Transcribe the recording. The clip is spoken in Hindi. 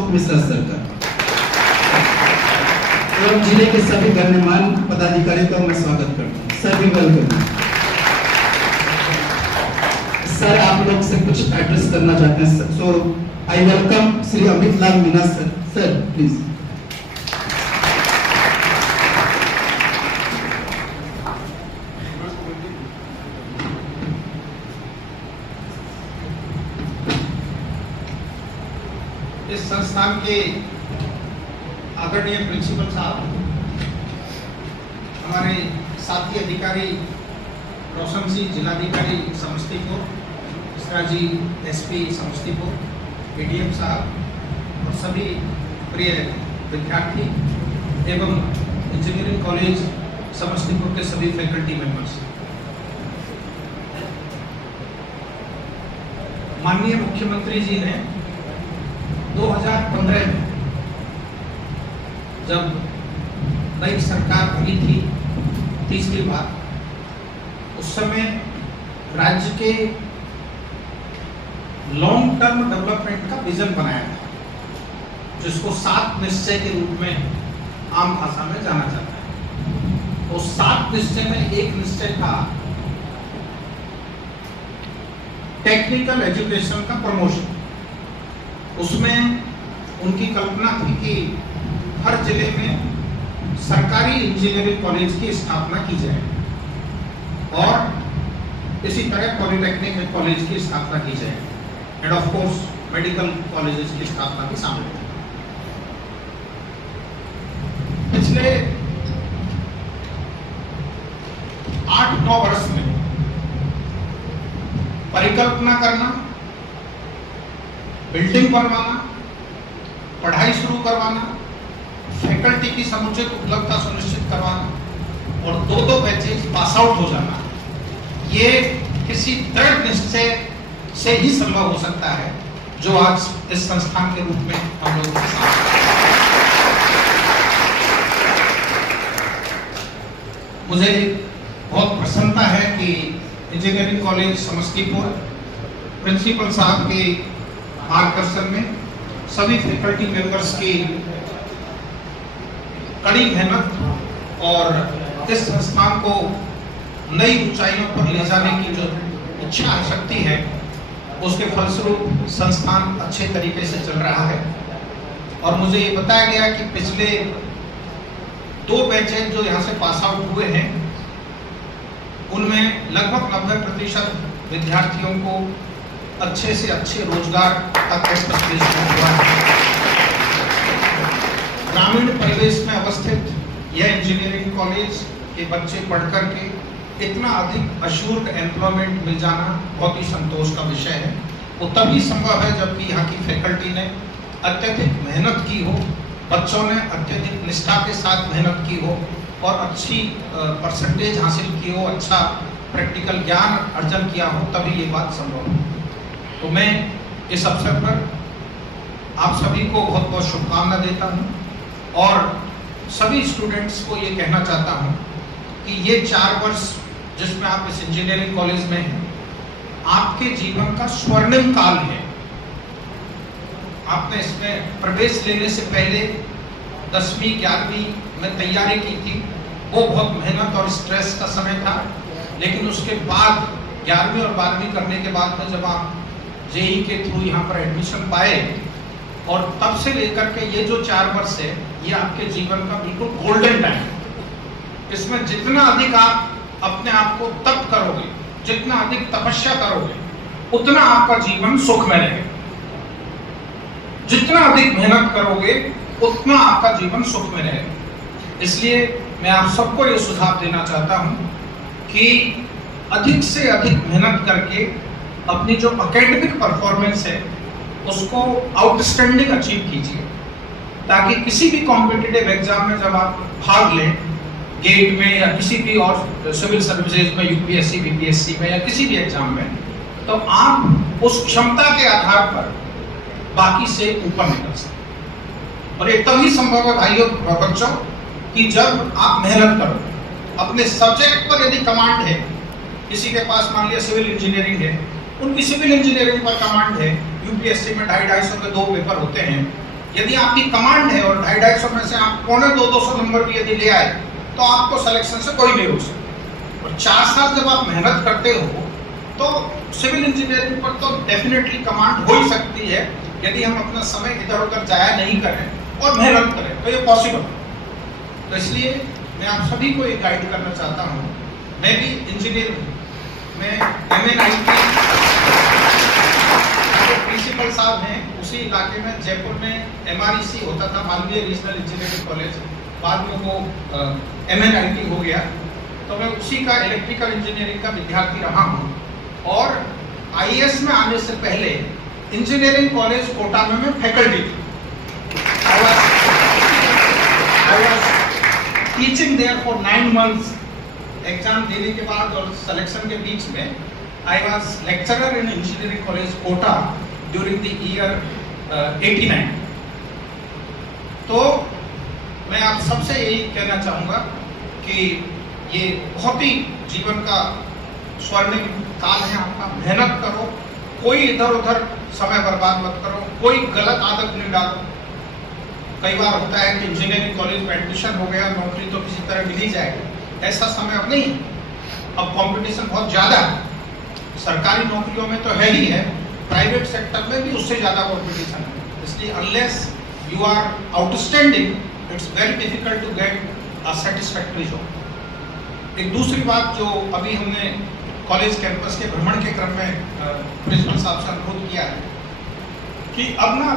अशोक मिश्रा सर का एवं जिले के सभी गणमान्य पदाधिकारियों का मैं स्वागत करता हूँ। सर भी वेलकम। सर आप लोग से कुछ एड्रेस करना चाहते हैं sir, so I welcome Shri Amit Lal Meena sir. Sir please. इस संस्थान के आदरणीय प्रिंसिपल साहब, हमारे साथी अधिकारी रोशन सिंह जिलाधिकारी समस्तीपुर, मिश्रा जी एसपी समस्तीपुर, एडीएम साहब और सभी प्रिय विद्यार्थी एवं इंजीनियरिंग कॉलेज समस्तीपुर के सभी फैकल्टी मेंबर्स, माननीय मुख्यमंत्री जी ने 2015 में जब नई सरकार बनी थी तीसरी बार, उस समय राज्य के लॉन्ग टर्म डेवलपमेंट का विजन बनाया था, जिसको 7 निश्चय के रूप में आम भाषा में जाना जाता है। तो 7 निश्चय में एक निश्चय था टेक्निकल एजुकेशन का प्रमोशन। उसमें उनकी कल्पना थी कि हर जिले में सरकारी इंजीनियरिंग कॉलेज की स्थापना की जाए और इसी तरह पॉलिटेक्निक कॉलेज की स्थापना की जाए end of course medical colleges की स्थापना भी शामिल है। पिछले 8-9 वर्ष में परिकल्पना करना, बिल्डिंग बनवाना, पढ़ाई शुरू करवाना, फैकल्टी की समुचित उपलब्धता सुनिश्चित करवाना और 2-2 बैचेज पास आउट हो जाना, ये किसी दृढ़ निश्चय से ही संभव हो सकता है जो आज इस संस्थान के रूप में हम लोग के साथ। मुझे बहुत प्रसन्नता है कि इंजीनियरिंग कॉलेज समस्तीपुर प्रिंसिपल साहब के मार्गदर्शन में सभी फैकल्टी मेंबर्स की कड़ी मेहनत और इस संस्थान को नई ऊंचाइयों पर ले जाने की जो इच्छा शक्ति है, उसके फलस्वरूप संस्थान अच्छे तरीके से चल रहा है। और मुझे ये बताया गया कि पिछले 2 बैचेज जो यहाँ से पास आउट हुए हैं, उनमें लगभग 90% विद्यार्थियों को अच्छे से अच्छे रोजगार का प्लेसमेंट हुआ है। ग्रामीण परिवेश में अवस्थित यह इंजीनियरिंग कॉलेज के बच्चे पढ़कर के इतना अधिक अश्योर्ड एम्प्लॉयमेंट मिल जाना बहुत ही संतोष का विषय है। वो तभी संभव है जबकि यहाँ की फैकल्टी ने अत्यधिक मेहनत की हो, बच्चों ने अत्यधिक निष्ठा के साथ मेहनत की हो और अच्छी परसेंटेज हासिल की हो, अच्छा प्रैक्टिकल ज्ञान अर्जन किया हो, तभी ये बात संभव है। तो मैं इस अवसर पर आप सभी को बहुत बहुत शुभकामना देता हूँ और सभी स्टूडेंट्स को ये कहना चाहता हूँ कि ये 4 वर्ष जिसमें आप इस इंजीनियरिंग कॉलेज में हैं, आपके जीवन का स्वर्णिम काल है। आपने इसमें प्रवेश लेने से पहले 10वीं 11वीं में तैयारी की थी, वो बहुत मेहनत और स्ट्रेस का समय था। लेकिन उसके बाद 11वीं और 12वीं करने के बाद में जब आप जेई के थ्रू यहाँ पर एडमिशन पाए और तब से लेकर के ये जो 4 वर्ष है, ये आपके जीवन का बिल्कुल गोल्डन टाइम है। इसमें जितना अधिक आप अपने आप को तप करोगे, जितना अधिक तपस्या करोगे, उतना आपका जीवन सुख में रहेगा। जितना अधिक मेहनत करोगे, उतना आपका जीवन सुख में रहेगा। इसलिए मैं आप सबको ये सुझाव देना चाहता हूँ कि अधिक से अधिक मेहनत करके अपनी जो एकेडमिक परफॉर्मेंस है उसको आउटस्टैंडिंग अचीव कीजिए, ताकि किसी भी कॉम्पिटिटिव एग्जाम में जब आप भाग लें, गेट में या किसी भी और सिविल सर्विसेज में, यूपीएससी बीपीएससी में या किसी भी एग्जाम में, तो आप उस क्षमता के आधार पर बाकी से ऊपर निकल सकते। और ये तभी संभव है भाइयों बच्चों कि जब आप मेहनत करो। अपने सब्जेक्ट पर यदि कमांड है, किसी के पास मान लिया सिविल इंजीनियरिंग है, उनकी सिविल इंजीनियरिंग पर कमांड है, यूपीएससी में 250 के 2 पेपर होते हैं, यदि आपकी कमांड है और 250 में से आप 250 नंबर भी यदि ले आए तो आपको सिलेक्शन से कोई नहीं रोक सकता। और 4 साल जब आप मेहनत करते हो तो सिविल इंजीनियरिंग पर तो डेफिनेटली कमांड हो ही सकती है, यदि हम अपना समय इधर उधर जाया नहीं करें और मेहनत करें तो ये पॉसिबल है। तो इसलिए मैं आप सभी को ये गाइड करना चाहता हूँ। मैं भी इंजीनियर हूँ, मैं MNIT प्रिंसिपल साहब हैं उसी इलाके में जयपुर में MREC होता था, मालवीय रीजनल इंजीनियरिंग कॉलेज, बाद में वो MNIT हो गया। तो मैं उसी का इलेक्ट्रिकल इंजीनियरिंग का विद्यार्थी रहा हूँ और IAS में आने से पहले इंजीनियरिंग कॉलेज कोटा में मैं फैकल्टी थी। I was teaching there for 9 months। Exam देने के बाद और सिलेक्शन के बीच में I was lecturer in engineering college Kota during the year 89। तो मैं आप सबसे यही कहना चाहूँगा कि ये बहुत ही जीवन का स्वर्णिम काल है आपका। मेहनत करो, कोई इधर उधर समय बर्बाद मत करो, कोई गलत आदत नहीं डालो। कई बार होता है कि इंजीनियरिंग कॉलेज में एडमिशन हो गया, नौकरी तो किसी तरह मिल ही जाएगी, ऐसा समय अब नहीं है। अब कंपटीशन बहुत ज़्यादा है, सरकारी नौकरियों में तो है ही है, प्राइवेट सेक्टर में भी उससे ज़्यादा कंपटीशन है। इसलिए unless you are outstanding it's very difficult to get a satisfactory job. एक दूसरी बात जो अभी हमने कॉलेज कैंपस के भ्रमण के क्रम में प्रिंसिपल साहब से अनुरोध किया है कि अब ना